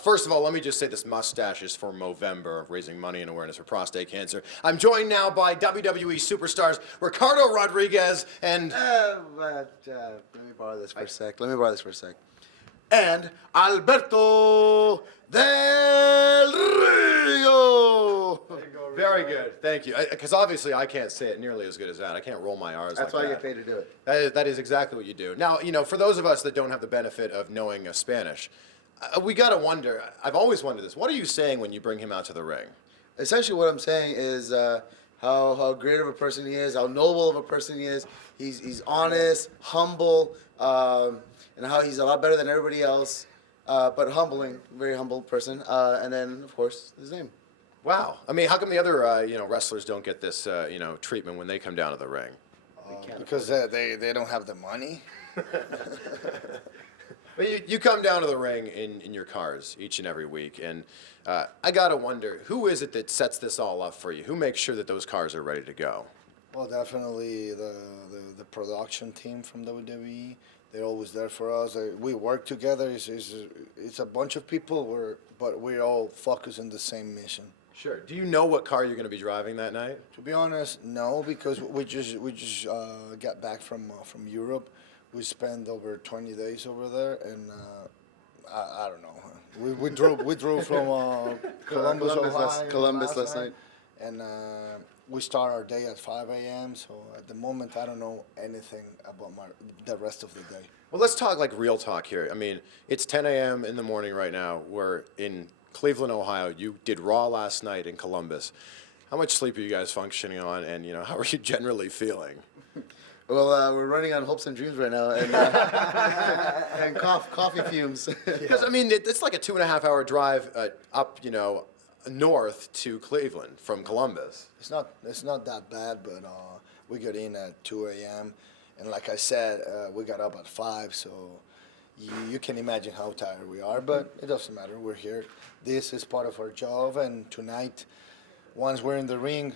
First of all, let me just say this mustache is for Movember, raising money and awareness for prostate cancer. I'm joined now by WWE superstars Ricardo Rodriguez and... Let me borrow this for a sec. And Alberto Del Rio. Very good, thank you. Because obviously I can't say it nearly as good as that. I can't roll my R's. That's like why that. I get paid to do it. That is exactly what you do. Now, for those of us that don't have the benefit of knowing Spanish, we gotta wonder. I've always wondered this. What are you saying when you bring him out to the ring? Essentially, what I'm saying is how great of a person he is, how noble of a person he is. He's honest, humble, and how he's a lot better than everybody else. But humbling, very humble person. And then, of course, his name. Wow. I mean, how come the other wrestlers don't get this treatment when they come down to the ring? Because they don't have the money. But you come down to the ring in your cars each and every week, and I gotta wonder, who is it that sets this all up for you? Who makes sure that those cars are ready to go? Well, definitely the production team from WWE. They're always there for us. We work together. It's a bunch of people, but we're all focused on the same mission. Sure. Do you know what car you're going to be driving that night? To be honest, no, because we just got back from Europe. We spent over 20 days over there, and I don't know. We drove from Columbus, Ohio, Columbus last night. And we start our day at 5 a.m. So at the moment, I don't know anything about the rest of the day. Well, let's talk like real talk here. I mean, it's 10 a.m. in the morning right now. We're in Cleveland, Ohio. You did Raw last night in Columbus. How much sleep are you guys functioning on, and how are you generally feeling? Well, we're running on hopes and dreams right now, and, and coffee fumes. Because I mean, it's like a 2.5-hour drive up, north to Cleveland from Columbus. It's not that bad, but we got in at 2 a.m. and like I said, we got up at 5, so you can imagine how tired we are. But it doesn't matter. We're here. This is part of our job, and tonight, once we're in the ring,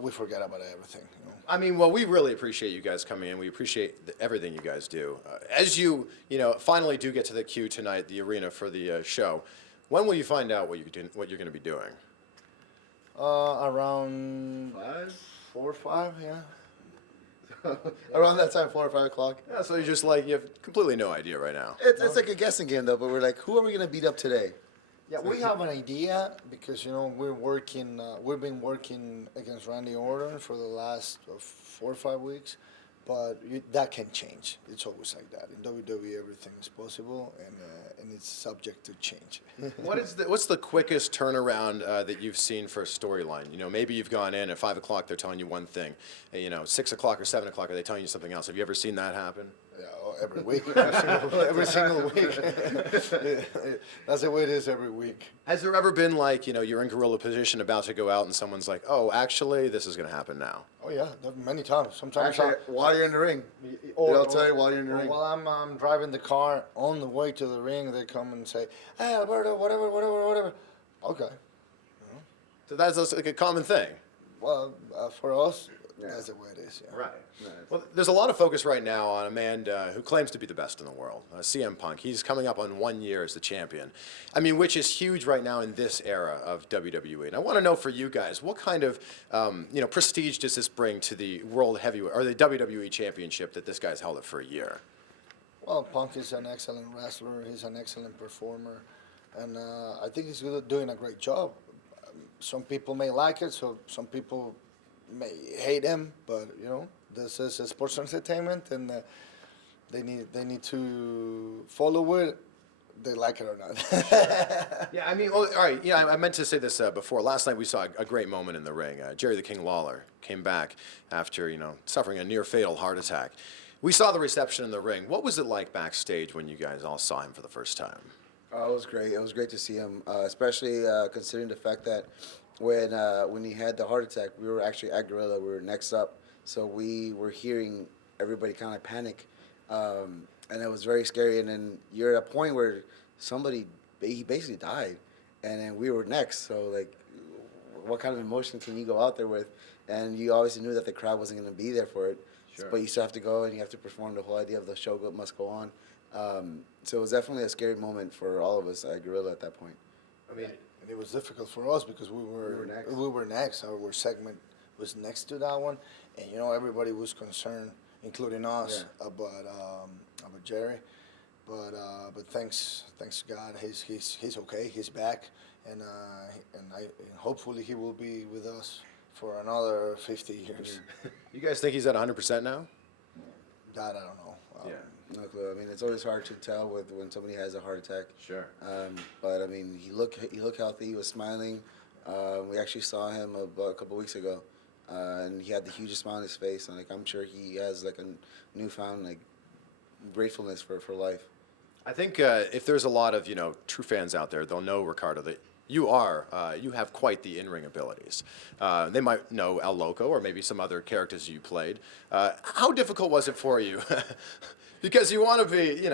we forget about everything. I mean, well, we really appreciate you guys coming in. We appreciate everything you guys do. As you finally do get to the queue tonight, the arena for the show, when will you find out what you're going to be doing? Around 4 or 5, yeah. Around that time, 4 or 5 o'clock. Yeah, so you have completely no idea right now. It's like a guessing game, though. But we're like, who are we going to beat up today? Yeah, we have an idea because we're working. We've been working against Randy Orton for the last 4 or 5 weeks, but that can change. It's always like that in WWE. Everything is possible, and it's subject to change. What's the quickest turnaround that you've seen for a storyline? Maybe you've gone in at 5 o'clock. They're telling you one thing. 6 o'clock or 7 o'clock, are they telling you something else? Have you ever seen that happen? Yeah, every week. every single week. That's the way it is every week. Has there ever been you're in gorilla position about to go out and someone's like, oh, actually, this is going to happen now? Oh, yeah, many times. Sometimes Actually, while you're in the ring. They'll tell you while you're in the ring. While I'm driving the car on the way to the ring, they come and say, hey, Alberto, whatever. Okay. So that's like a common thing. Well, for us, that's the way it is. Yeah. Right. Well, there's a lot of focus right now on a man who claims to be the best in the world, CM Punk. He's coming up on 1 year as the champion. I mean, which is huge right now in this era of WWE. And I want to know for you guys, what kind of prestige does this bring to the World Heavyweight or the WWE Championship that this guy's held it for a year? Well, Punk is an excellent wrestler. He's an excellent performer, and I think he's doing a great job. Some people may like it, so some people may hate him, but this is sports entertainment, and they need to follow it. They like it or not. Yeah, I mean, all right. Yeah, I meant to say this before. Last night we saw a great moment in the ring. Jerry the King Lawler came back after suffering a near fatal heart attack. We saw the reception in the ring. What was it like backstage when you guys all saw him for the first time? Oh, it was great. It was great to see him, especially considering the fact that when he had the heart attack, we were actually at Gorilla. We were next up, so we were hearing everybody kind of panic, and it was very scary. And then you're at a point where he basically died, and then we were next. So what kind of emotion can you go out there with? And you obviously knew that the crowd wasn't going to be there for it, but you still have to go and you have to perform. The whole idea of the show must go on. So it was definitely a scary moment for all of us at Gorilla at that point. I mean, And it was difficult for us because we were next. Our segment was next to that one, and everybody was concerned, including us, about Jerry. But thanks God, he's okay. He's back, and hopefully he will be with us for another 50 years. you guys think he's at 100% now? That I don't know. No clue. I mean, it's always hard to tell when somebody has a heart attack. Sure. But I mean, he looked healthy. He was smiling. We actually saw him a couple weeks ago, and he had the hugest smile on his face. And I'm sure he has a newfound gratefulness for life. I think if there's a lot of true fans out there, they'll know, Ricardo, that you have quite the in-ring abilities. They might know El Loco or maybe some other characters you played. How difficult was it for you? Because you want to be,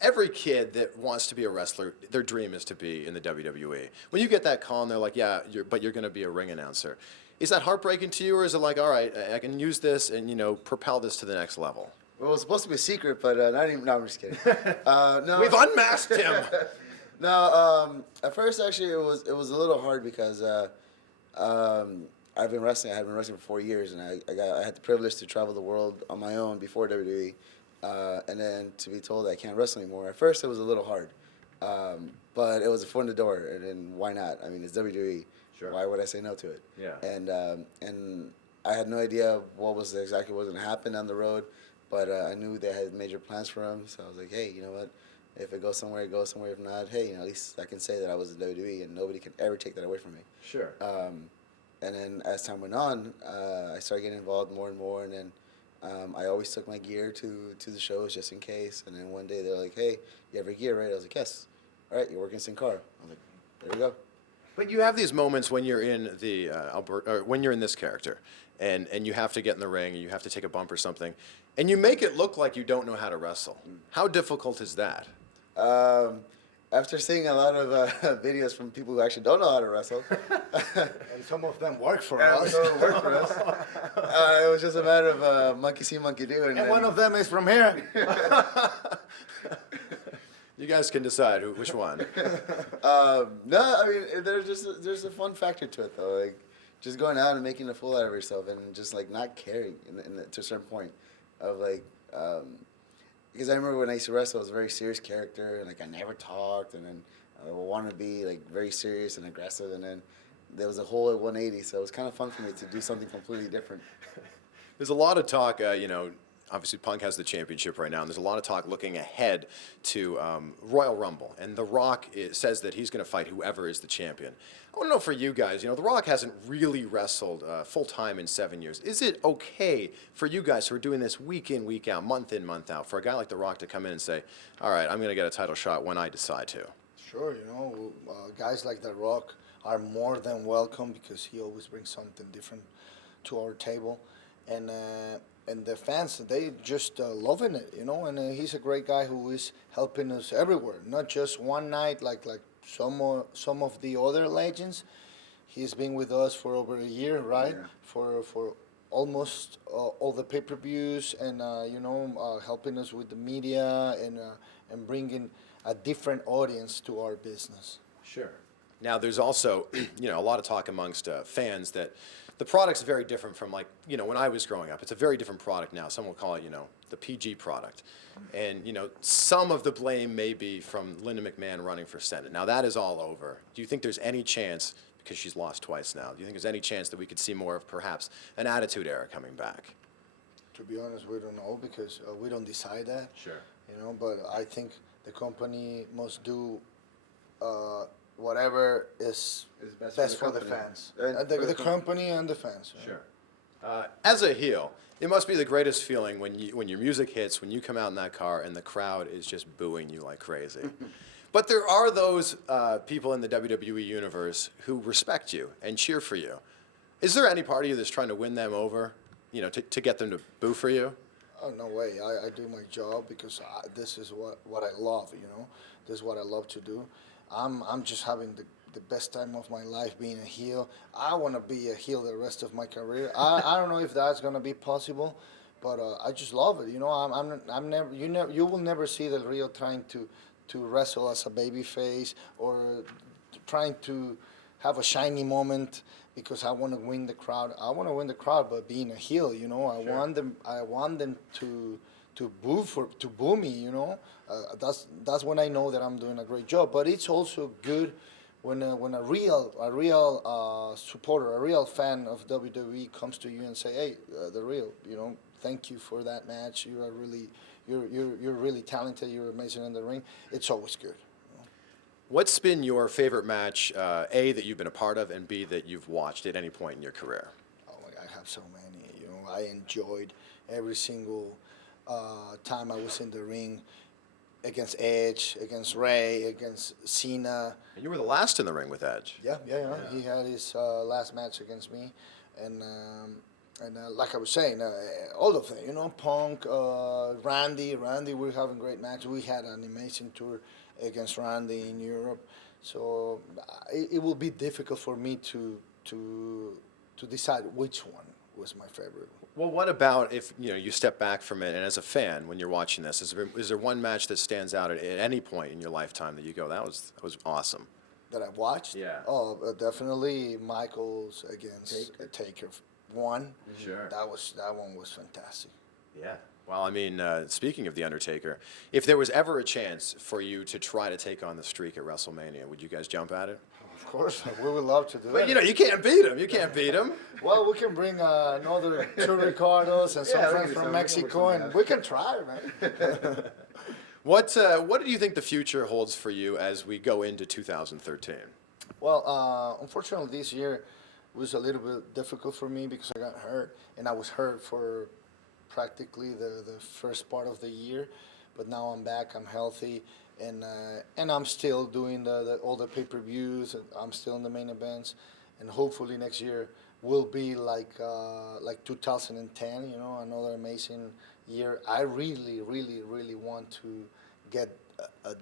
every kid that wants to be a wrestler, their dream is to be in the WWE. When you get that call and they're like, yeah, but you're going to be a ring announcer. Is that heartbreaking to you, or is it like, all right, I can use this and, propel this to the next level? Well, it was supposed to be a secret, but not even. No, I'm just kidding. No. We've unmasked him. No, at first actually it was a little hard because I've been wrestling. I had been wrestling for 4 years, and I had the privilege to travel the world on my own before WWE, and then to be told I can't wrestle anymore. At first it was a little hard, but it was a foot in the door, and then why not? I mean, it's WWE. Sure. Why would I say no to it? Yeah. And I had no idea what was going to happen down the road, but I knew they had major plans for him, so I was like, hey, you know what? If it goes somewhere, it goes somewhere. If not, hey, at least I can say that I was in WWE, and nobody can ever take that away from me. Sure. And then as time went on, I started getting involved more and more, and then I always took my gear to the shows just in case. And then one day they're like, hey, you have your gear, right? I was like, yes. All right, you're working Sin Cara. I was like, there we go. But you have these moments when you're in the when you're in this character, and you have to get in the ring, and you have to take a bump or something, and you make it look like you don't know how to wrestle. How difficult is that? After seeing a lot of videos from people who actually don't know how to wrestle, And some of them work for and us. so it worked for us. It was just a matter of monkey see, monkey do. And one of them is from here. You guys can decide which one. No, I mean there's a fun factor to it though, just going out and making a fool out of yourself and just not caring to a certain point of because I remember when I used to wrestle, I was a very serious character and I never talked, and then I wanted to be very serious and aggressive, and then there was a whole 180, so it was kind of fun for me to do something completely different. There's a lot of talk, obviously Punk has the championship right now, and there's a lot of talk looking ahead to Royal Rumble. And The Rock says that he's going to fight whoever is the champion. I want to know for you guys, The Rock hasn't really wrestled full-time in 7 years. Is it okay for you guys who are doing this week in, week out, month in, month out, for a guy like The Rock to come in and say, all right, I'm going to get a title shot when I decide to? Sure, guys like The Rock are more than welcome because he always brings something different to our table. And the fans, they just loving it, and he's a great guy who is helping us everywhere, not just one night like some of the other legends. He's been with us for over a year, right? Yeah. For almost all the pay-per-views, and helping us with the media and bringing a different audience to our business. Sure. Now, there's also, a lot of talk amongst fans that the product's very different from when I was growing up. It's a very different product now. Some will call it, the PG product. And, some of the blame may be from Linda McMahon running for Senate. Now, that is all over. Do you think there's any chance, because she's lost twice now, do you think there's any chance that we could see more of perhaps an Attitude Era coming back? To be honest, we don't know because we don't decide that. Sure. But I think the company must do whatever is best for the fans. And The company and the fans. Right? Sure. As a heel, it must be the greatest feeling when your music hits, when you come out in that car and the crowd is just booing you like crazy. But there are those people in the WWE universe who respect you and cheer for you. Is there any part of you that's trying to win them over, to get them to boo for you? Oh, no way. I do my job because this is what I love, This is what I love to do. I'm just having the best time of my life being a heel. I want to be a heel the rest of my career. I don't know if that's going to be possible, But I just love it. You know, I'm never, you will never see Del Rio trying to wrestle as a baby face or trying to have a shiny moment because I want to win the crowd. I want to win the crowd, but being a heel, you know, I want them to boo me. You know, that's when I know that I'm doing a great job. But it's also good when a real supporter, a real fan of WWE comes to you and say, "Hey, the real, you know, thank you for that match. You are really, you're really talented. You're amazing in the ring." It's always good. What's been your favorite match, A, that you've been a part of, and B, that you've watched at any point in your career? Oh my God, I have so many. You know, I enjoyed every single time I was in the ring against Edge, against Ray, against Cena. And you were the last in the ring with Edge. Yeah. He had his last match against me, and like I was saying, all of them. You know, Punk, Randy, we're having great matches. We had an amazing tour against Randy in Europe, so it will be difficult for me to decide which one was my favorite. Well, what about if you step back from it, and as a fan, when you're watching this, is there one match that stands out at any point in your lifetime that you go, that was awesome? That I watched? Yeah. Oh, definitely Michaels against Taker. One. Sure. That one was fantastic. Yeah. Well, I mean, speaking of The Undertaker, if there was ever a chance for you to try to take on the streak at WrestleMania, would you guys jump at it? Of course, we would love to do But that. you can't beat him. You can't beat him. Well, we can bring another two Ricardos and some Yeah, we friends can do from something. Mexico, and we can try, man. What do you think the future holds for you as we go into 2013? Well, unfortunately, this year was a little bit difficult for me because I got hurt, and I was hurt for practically the first part of the year. But now I'm back. I'm healthy, and I'm still doing all the pay-per-views. And I'm still in the main events, and hopefully next year will be like 2010. You know, another amazing year. I really, really, really want to get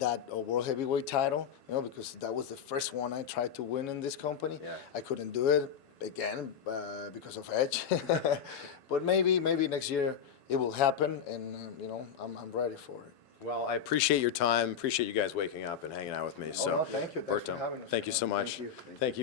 that world heavyweight title. You know, because that was the first one I tried to win in this company. Yeah. I couldn't do it again because of Edge. But maybe next year it will happen, and I'm ready for it. Well, I appreciate your time. Appreciate you guys waking up and hanging out with me. No, thank you. Thanks for Alberto, having us. thank you so much. Thank you. Thank you.